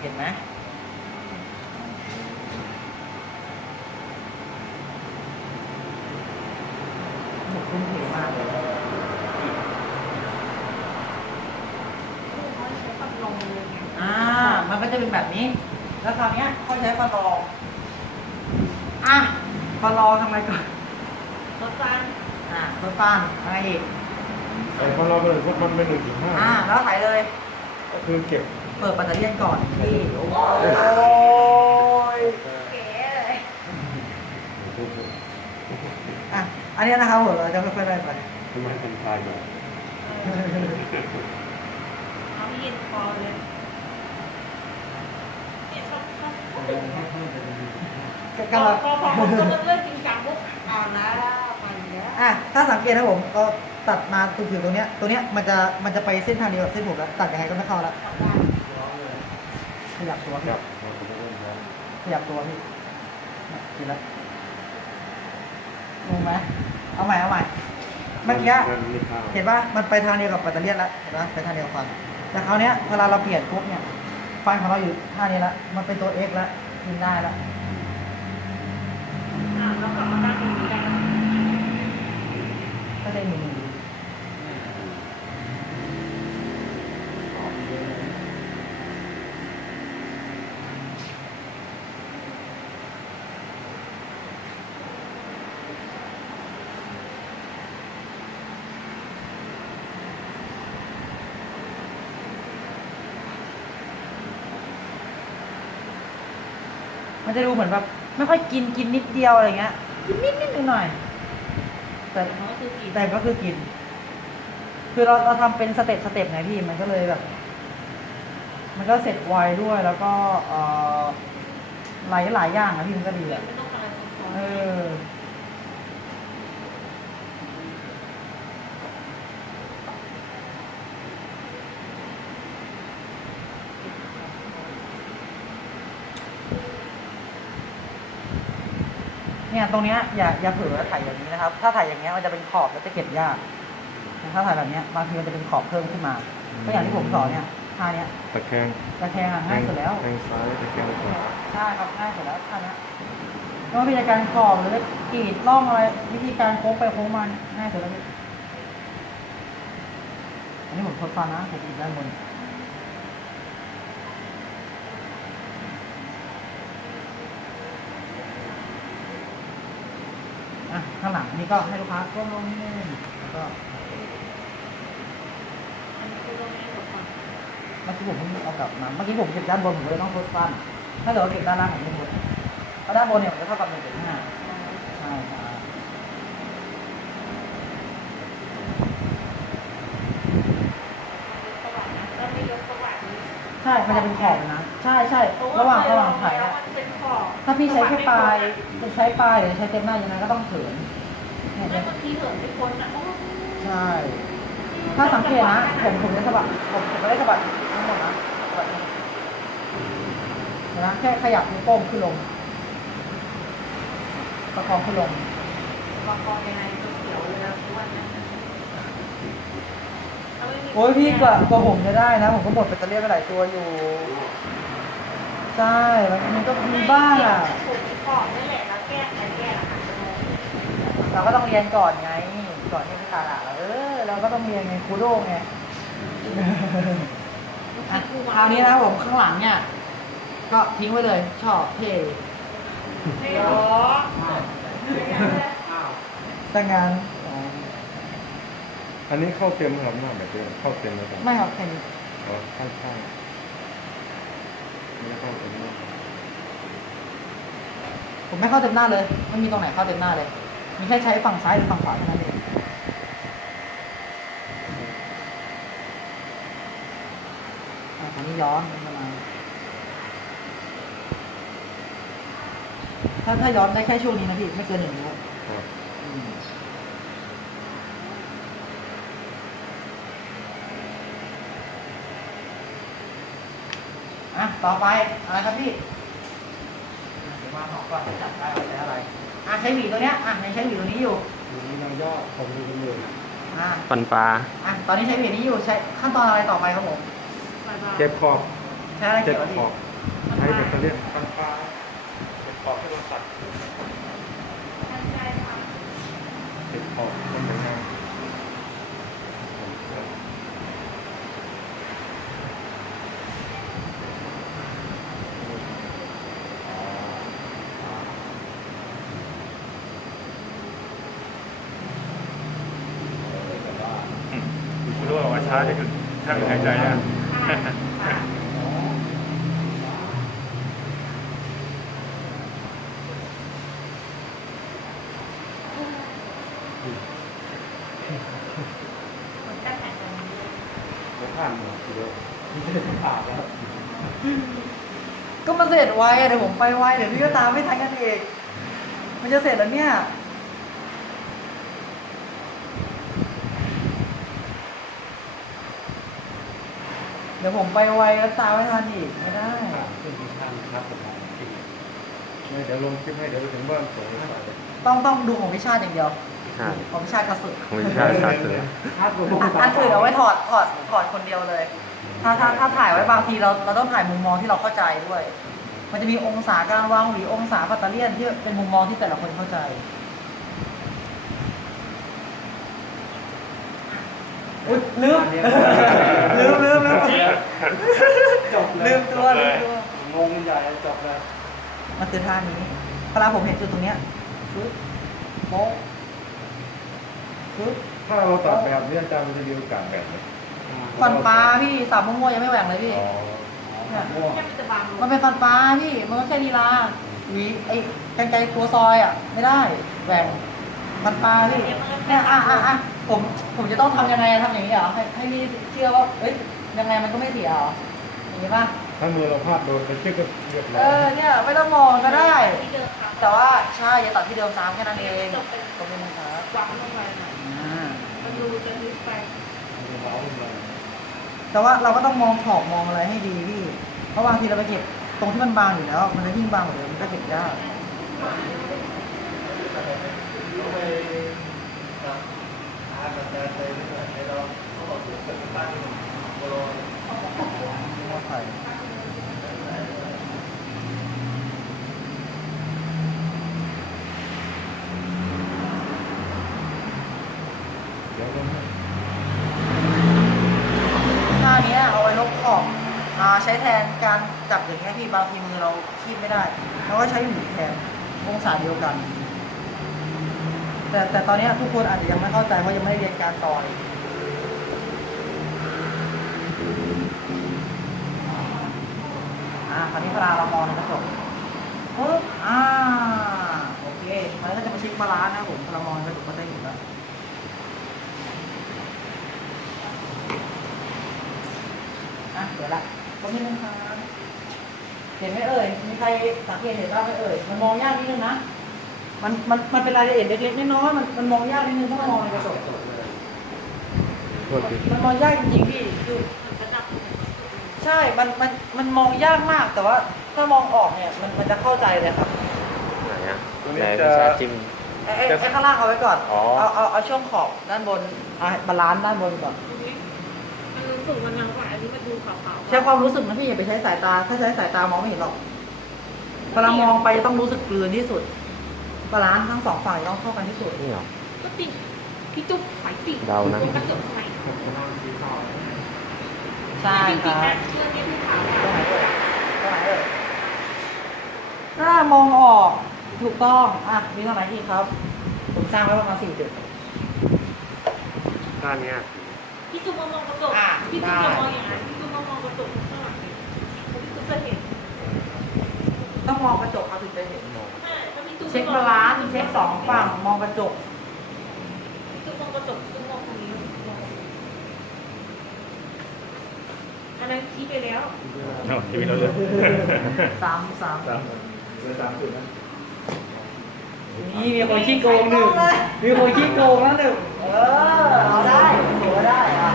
เห็นไหมหมดคุ้มเทมากเลยใช้พัดลมเลยไงอ่า มันก็จะเป็นแบบนี้ แล้วคราวเนี้ยเขาใช้ฟันรองอะฟันรองทำไมก่อนรถฟันอะรถฟันอะไรอีกใส่ของเราไปเลยพวกมันเป็นหนึ่งจุดห้าอ่า แล้วถ่ายเลย ก็คือเก็บ เปิดปัตเตอร์เลียนก่อนที่โอ้ยเก๋เลยอะอันนี้นะครับผมเราจะค่อยๆไล่ไปทำไมเป็นทายมาเขาเย็นคอเลยเนี่ยชอบชอบกำลังพอพอพอคนเริ่มจริงจังปุ๊บเอาแล้วมันเนี้ยอะถ้าสังเกตนะผมก็ตัดมาตรงผิวตรงเนี้ยตรงเนี้ยมันจะมันจะไปเส้นทางเดียวกับเส้นผมแล้วตัดยังไงก็ไม่เข้าแล้วทำได้ ขยับตัวคพี่รับเราก็ไม่เริ่มแล้วขยับตัวพี่เนี่ยกินแล้วงงไหมเอาใหม่เอาใหม่เมื่อกี้มันไม่เข้าเห็นป่ะมันไปทางเดียวกับปัตเตอร์เลียนแล้วเห็นป่ะไปทางเดียวกับฟัน แต่คราวเนี้ยเวลาเราเปลี่ยนปุ๊บเนี่ยฟันของเราอยู่ท่านี้แล้วมันเป็นตัว X แล้วกินได้แล้วอ่าแล้วก็มาตั้งตรงนี้ได้นะก็ได้มีมือ มันจะดูเหมือนแบบไม่ค่อยกินกินนิดเดียวอะไรเงี้ย กินนิดนิดหน่อยหน่อยๆแต่แต่เขาก็คือกินแต่ก็คือกิน คือเราเราทำเป็นสเต็ปสเต็ปไงพี่มันก็เลยแบบ มันก็เสร็จไวด้วยแล้วก็เอ่อหลายหลายอย่างอะพี่มันก็ดีอะไม่ต้องอะไรซับซ้อนเออ เนี่ยตรงเนี้ยอย่าอย่าเผลอถ่ายอย่างนี้นะครับ ถ้าถ่ายอย่างเงี้ยมันจะเป็นขอบแล้วจะเก็บยากถ้าถ่ายแบบเนี้ยบางทีมันจะเป็นขอบเพิ่มขึ้นมาก็อย่างที่ผมสอนเนี่ยท่าเนี้ยตะแคงตะแคงอะง่ายสุดแล้วแทงซ้ายตะแคงขวาใช่ครับง่ายสุดแล้วท่าเนี้ยไม่ว่าวิธีการกรอบหรือกรีดร่องอะไรวิธีการโค้งไปโค้งมาเนี่ยง่ายสุดแล้วพี่อันนี้ผมทดฟังนะผมกรีดด้านบนอะ นี่ก็ให้ลูกค้าก้มลงนิดนึงแล้วก็อันนี้คือตรงนี้หมดก่อนเมื่อกี้ผมเพิ่งเอากลับมา เมื่อกี้ผมเก็บด้านบนผมเลยต้องทดฟัน ถ้าเกิดว่าเก็บด้านล่างผมไม่ทดเพราะด้านบนเนี่ยมันจะเท่ากับหนึ่งจุดห้าใช่ครับใช่ มันจะเป็นขอบนะ ใช่ใช่ระหว่างระหว่างถ่ายแล้อะวมันเป็นขอบถ้าพี่ใช้แค่ปลาย จะใช้ปลายหรือใช้เต็มหน้ายังไงก็ต้องเถิน เนี่ยไม่บางทีเหินไม่พ้นนะโอ้ใช่ ถ้าสังเกตนะ ผมผมจะสะบัดผมผมไม่ได้สะบัดทั้งหมดนะสะบัดนี่เห็นไหมแค่ขยับนิ้วโป้งขึ้นลง ประคองขึ้นลงบางกองยังไงก็เขียวเลยนะทุกวันเนี้ถ้าไม่มีโอ้ยพี่กว่ากว่าผมจะได้นะ ผมก็หมดไปตะเลียนไปหลายตัวอยู่ ใช่ มันมันก็มีบ้าง เราก็ต้องเรียนก่อนไง ก่อนที่จะขาดอะเออเราก็ต้องเรียนไงครูโดงไงอะคราวนี้นะผมข้างหลังเนี่ย ก็ทิ้งไว้เลย ชอบเท่ไม่หรอแต่งานอันนี้เข้าเต็มครับหน้าแบบเดิมเข้าเต็มเลยครับไม่ครับแค่นี้อ๋อข้างข้างไม่เข้าเต็มหน้าผมไม่เข้าเต็มหน้าเลย ไม่มีตรงไหนเข้าเต็มหน้าเลย มีแค่ใช้ฝั่งซ้ายหรือฝั่งขวาเท่านั้นเองอะอันนี้ย้อนมันมาถ้าถ้าย้อนได้แค่ช่วงนี้นะพี่ ไม่เกินหนึ่งนิ้วครับอืมอะ ต่อไป อะไรครับพี่อะเดี๋ยวมาหอกก่อนจับได้ว่าใช้อะไร อะใช้หวีตัวเนี้ยอะยังใช้หวีตัวนี้อยู่อยู่นี่ยังย่อผมดูกันอยู่อะฟันปลาอะตอนนี้ใช้หวีนี้อยู่ใช้ขั้นตอนอะไรต่อไปครับผมบายบายเก็บขอบใช้อะไรเก็เกี่บยวกับพี่ขอบใช้แบตเตอรี่ตั้งฟ้าเป็นขอบที่เราตัดท่านใจค่ะเป็นขอบมันเป็นงาน คุณรู้ว่าช้าที่สุดถ้ามีหาย ใจนะค่ะค่ะคนตั้งแต่ตอนนี้ไม่ผ่านหมดทีเดียวนี่จะได้ผ่านแล้วก็มาเสร็จไวอะเดี๋ยวผมไปไวเดี๋ยวพี่ก็ตามไม่ทันกันอีกมันจะเสร็จแล้วเนี่ย เดี๋ยวผมไปไวแล้วตามไม่ทันอีกไม่ได้เป็นวิชาครับผมไม่เดี๋ยวลงคลิปให้เดี๋ยวไปถึงบ้านส่งไปเลยต้องต้องดูของพิชาติอย่างเดียวใช่ของพิชาติกระสุดของวิชาศาสตร์เลยครับผมอันอันอื่นเอาไว้ถอดถอดถอดคนเดียวเลย ถ้าถ้าถ้าถ่ายไว้บางทีเราเราต้องถ่ายมุมมองที่เราเข้าใจด้วย มันจะมีองศาการวางหรือองศาปัตเตอร์เลียนที่เป็นมุมมองที่แต่ละคนเข้าใจอุ๊ยลืมลืมลืมลืม จบเลยลืมตัวลืมตัว งงใหญ่จบเลยมันคือท่านี้เวลาผมเห็นจุดตรงเนี้ยฟึ๊บโป๊ะฟึ๊บถ้าเราตัดแบบนี้อาจารย์มันจะมีโอกาสแบบไหมฟันปลาพี่สามมั่วๆยังไม่แหว่งเลยพี่ อ๋อเนี่ยม่วงแค่เป็นตะบางลมันงเป็นฟันปลาพี่ มันก็แค่ลีลาหวีไอ้กันไกรตัวซอยอะ ไม่ได้แหว่งฟันปลาพี่เนี่ยอะอะอะผมผมจะต้องทำยังไงทำอย่างนี้เหรอให้ให้พี่เชื่อว่าเอ้ย ยังไงมันก็ไม่เสียเหรออย่างนี้ป่ะ ถ้ามือเราพลาดโดนไปเชื่อก็เรียบร้เออยอเนี่ยไม่ต้องมองก็ได้ ที่เดิมครับแต่ว่าใช่อย่าตัดที่เดิมซ้ำแค่นั้นเองจบเป็นขอบคุณนะครับวางลงไปหน่อยอ่ามันดูจะลึกไปแต่ว่าเราก็ต้องมองขอบมองอะไรให้ดีพี่เพราะบางทีเราไปเก็บตรงที่มันบางอยู่แล้ว มันจะยิ่งบางกว่าเดิมมันก็เก็บยากว่าใครเดี๋ยวเราท่านี้เอาไว้ลบขอบอ่าใช้แทนการจับอย่างเงี้ยพี่บางทีมือเราคีบไม่ได้เราก็ใช้หวีแทนองศาเดียวกัน แต่แต่ตอนเนี้ยทุกคนอาจจะยังไม่เข้าใจเพราะยังไม่ได้เรียนการซอย อ่าคราวนี้เวลาเรามองในกระจกปึ๊บอ่าโอเคมันก็จะมาเช็คบาลานซ์นะผมพอเรามองในกระจกก็จะเห็นแล้วอะเดี๋ยวละตรงนี้นึงครับเห็นไหมเอ่ยมีใครสังเกตเห็นบ้างไหมเอ่ยมันมองยากนิดนึงนะมันมันมันเป็นรายละเอียดเล็กๆน้อยๆมันมันมองยากนิดนึงถ้ามองในกระจกโทษทีมันมองยากจริงๆพี่คือมันจะดับ ใช่ มัน มัน มันมองยากมาก แต่ว่าถ้ามองออกเนี่ย มันมันจะเข้าใจเลยครับไหนอะตัวนี้แต่จะวิชาจิ้ม ไอ้ไอ้ไอ้ข้างล่างเอาไว้ก่อน อ๋อ เอา เอา เอาช่วงขอบด้านบนอะบาลานซ์ด้านบนก่อนมันรู้สึกมันยังกว่าอันนี้มันดูขาวๆใช้ความรู้สึกนะพี่อย่าไปใช้สายตา ถ้าใช้สายตามองไม่เห็นหรอกเวลามองไปต้องรู้สึกกลืนที่สุด บาลานซ์ทั้งสองฝ่ายต้องเข้ากันที่สุด นี่เหรอ ก็ติดพี่จุ๊บหายติดเดานะกระจกไหน ใช่คจริงรับๆนะเรื่องนี้ที่ขาวตรงไหนเอ่ยตรงไหนเอ่ยถ้ามองออกถูกต้อง อะ มีตรงไหนอีกครับ ผมสร้างไว้ประมาณสี่จุดด้านเนี้ยพี่จุ๊บมามองกระจกอะพี่จุ๊บได้จะมองอย่างนั้นพี่จุ๊บมามองกระจกข้างหลังนี่พี่จุ๊บจะเห็นต้องมองกระจกเขาถึงจะเห็นใช่ถ้าพี่จุ๊บเช็คบาลานซ์เช็คสองฝั่งมองกระจกพี่จุ๊บมองกระจกพี่จุ๊บมองตรงนี้อั นนั้นคิดไปแล้วเนาะชีวิตเราเลยสามสามสามเหลือสามจุดนะนี่มีคนขี้โกงหนึ่งมีคนขี้โกงแล้วหนึ่งเออเอาได้ถือว่าได้อะ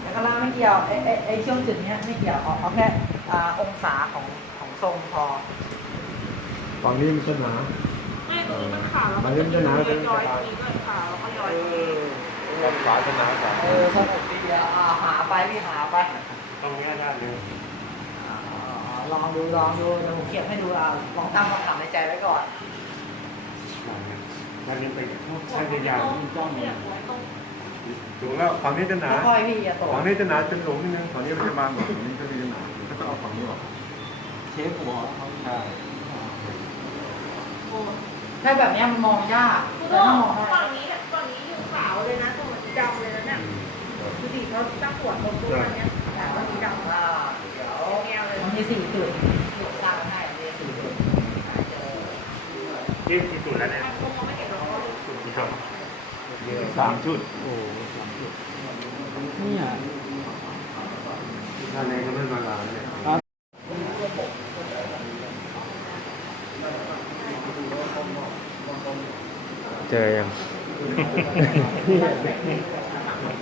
แต่ข้างล่างไม่เกี่ยวไอ้ไอ้ไอ้ช่วงจุดเนี้ยไม่เกี่ยวเอาเอาแค่อ่าองศาของของทรงพอฝั่งนี้มันจะหนาไม่ตรงนี้มันขาวแล้วมันเริ่มจะหนาย้ขึ้อนยๆตรงนี้ก็ขาวแล้วก็ย้อย ฝั่งขวาจะหนากว่าเออสนุกดีอะอ่าหาไปพี่หาไปตรงนี้ได้เลยอ๋อลองดูลองดูเดี๋ยวผมเก็บให้ดูเอาลองตั้งคำถามในใจไว้ก่อนด้านนี้ไปใช้ยาวจ้องเนี่ยหัวตรงถูกแล้วฝั่งนี้จะหนาค่อยๆพี่อย่าตกฝั่งนี้จะหนาจนหลงนิดนึงฝั่งนี้มันจะบางกว่าฝั่งนี้ก็จะหนาก็ต้องเอาฝั่งนี้ออกเชฟหัวเขาใช่โอ้ถ้าแบบเนี้ยมันมองยากคุณแต่โลถ้ามองได้ฝั่งนี้เนี่ยฝั่งนี้อยู่ขาวเลยนะตรงนี้ ดำเลยนะเนี่ยดูสิเขาตั้งขวดตรงตรงนั้นเนี่ยแต่ตรงนี้ดำอ่าเดี๋ยวแก้วเลยมันมีสี่จุดที่ผมสร้างให้มีสี่จุดหาเจอนี่ที่สุดแล้วเนี่ยคงมองไม่เห็นหรอกว่าสุดครับสามชุดโอ้สามชุดเนี่ยด้านในก็ไม่มาลาเนี่ยเจอยัง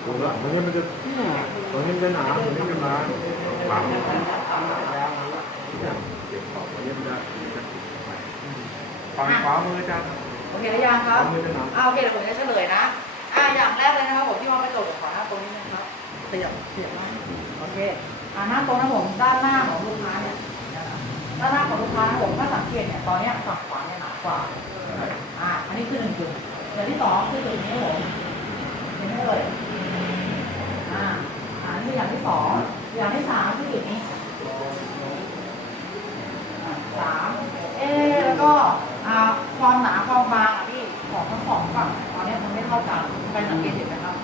ถูกแล้วมันก็มันจะเนี่ยฝั่งนี้มันจะหนาฝั่งนี้มันจะบางบางเก็บขอบฝั่งนี้มันจะฝั่งขวามือจ้าโอเคหรือยังครับมือจะหนาอ่าโอเคเดี๋ยวผมจะเฉลยนะอ่าอย่างแรกเลยนะครับผมที่ว่ากระจกขอหน้าตรงนี้นะครับเสียบเสียบมากโอเคอ่าหน้าตรงนะผมด้านหน้าของลูกค้าเนี่ยด้านหน้าของลูกค้านะผมถ้าสังเกตเนี่ยตอนเนี้ยฝั่งขวาเนี่ยหนากว่าอ่าอันนี้คือหนึ่งจุด อย่างที่สองคือจุดนี้ครับผมเห็นไหมเอ่ยอ่าอ่านี่อย่างที่สองอย่างที่สามคือจุดนี้อ่าสามเอ๊แล้วก็อ่าความหนาความบางอะพี่ของทั้งสองฝั่งตอนนี้มันไม่เท่ากันใครสังเกตเห็นไหมครับ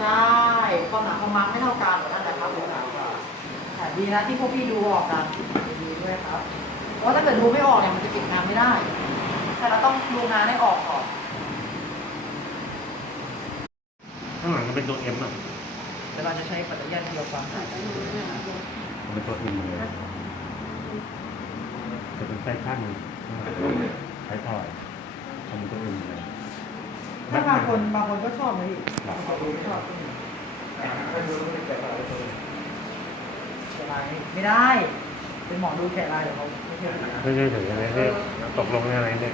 ใช่ความหนาความบางไม่เท่ากันนั่นแหละครับผมแต่ดีนะที่พวกพี่ดูออกกันดีด้วยครับเพราะถ้าเกิดดูไม่ออกเนี่ยมันจะปิดงานไม่ได้ แต่เราต้องดูงานให้ออกก่อนข้างหลังก็เป็นตัวเอ็มอะแต่เราจะใช้ปัตยันเดียวกันเป็นตัวเอ็มเลยจะเป็นไส้ข้างนึงไส้ถอยทำตัวเอ็มเลยถ้าบางคนบางคนก็ชอบนะพี่บางคนไม่ชอบแกะลายไม่ได้ เป็นหมอดูแกะลายเดี๋ยวเขาไม่เชื่อไม่ใช่ถึงอะไรเนี่ย ตกลงอะไรเนี่ย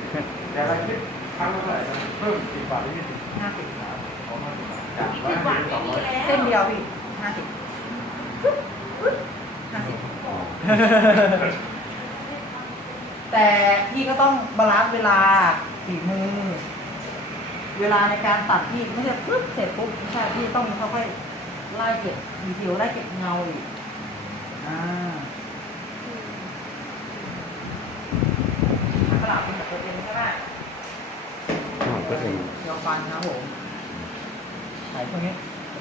แต่อะไรคิดครั้งละเท่าไหร่นะเพิ่มสิบบาทหรือยี่สิบห้าสิบครับของห้าสิบบาทอีกสิบบาทไม่มีแล้วเส้นเดียวพี่ห้าสิบห้าสิบแต่พี่ก็ต้องบาลานซ์เวลาฝีมือ เวลาในการตัดพี่ไม่ใช่ปุ๊บเสร็จปุ๊บไม่ใช่พี่ต้องค่อยๆไล่เก็บดีเทลไล่เก็บเงาอีกอ่า ตลาดเป็นแบบตัวเองใช่ไหมตัวเอ็มเดี๋ยวฟันครับผมใส่ตรงนี้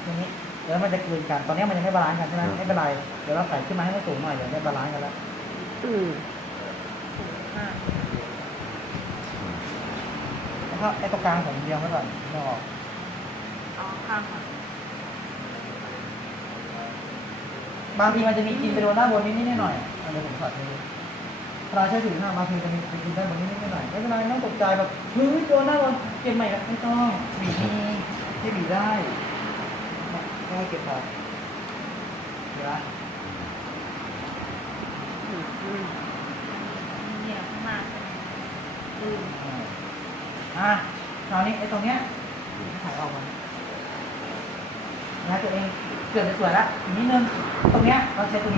ตรงนี้เดี๋ยวมันจะกลืนกัน ตอนนี้มันยังไม่บาลานซ์กันใช่ไหมไม่เป็นไร เดี๋ยวเราใส่ขึ้นมาให้มันสูงหน่อย เดี๋ยวได้บาลานซ์กันแล้วอืมแล้วก็ไอ้ตรงกลางผมเดียวไว้ก่อนไม่ออกเอาข้างค่ะบางทีมันจะมีกินไปโดนด้านบนนิดนิดหน่อยๆอันนี้ผมถอดนี้ เราใช้ถุงหน้าบางทีจะมีกินด้านบนนิดนิดหน่อยๆไม่เป็นไรไม่ต้องตกใจแบบเฮ้ยโดนด้านบนเก็บใหม่ล้วไม่ต้องบีบมีที่บีบได้แค่เก็บไปเห็นไหมอืมอืมเนี่ยข้าอืมอะคราวนี้ไอ้ตรงเนี้ยถ่ายออกมานะตัวเองเกือบจะสวยแล้วอีกนิดนึงตรงเนี้ยเราใช้ตัวนี้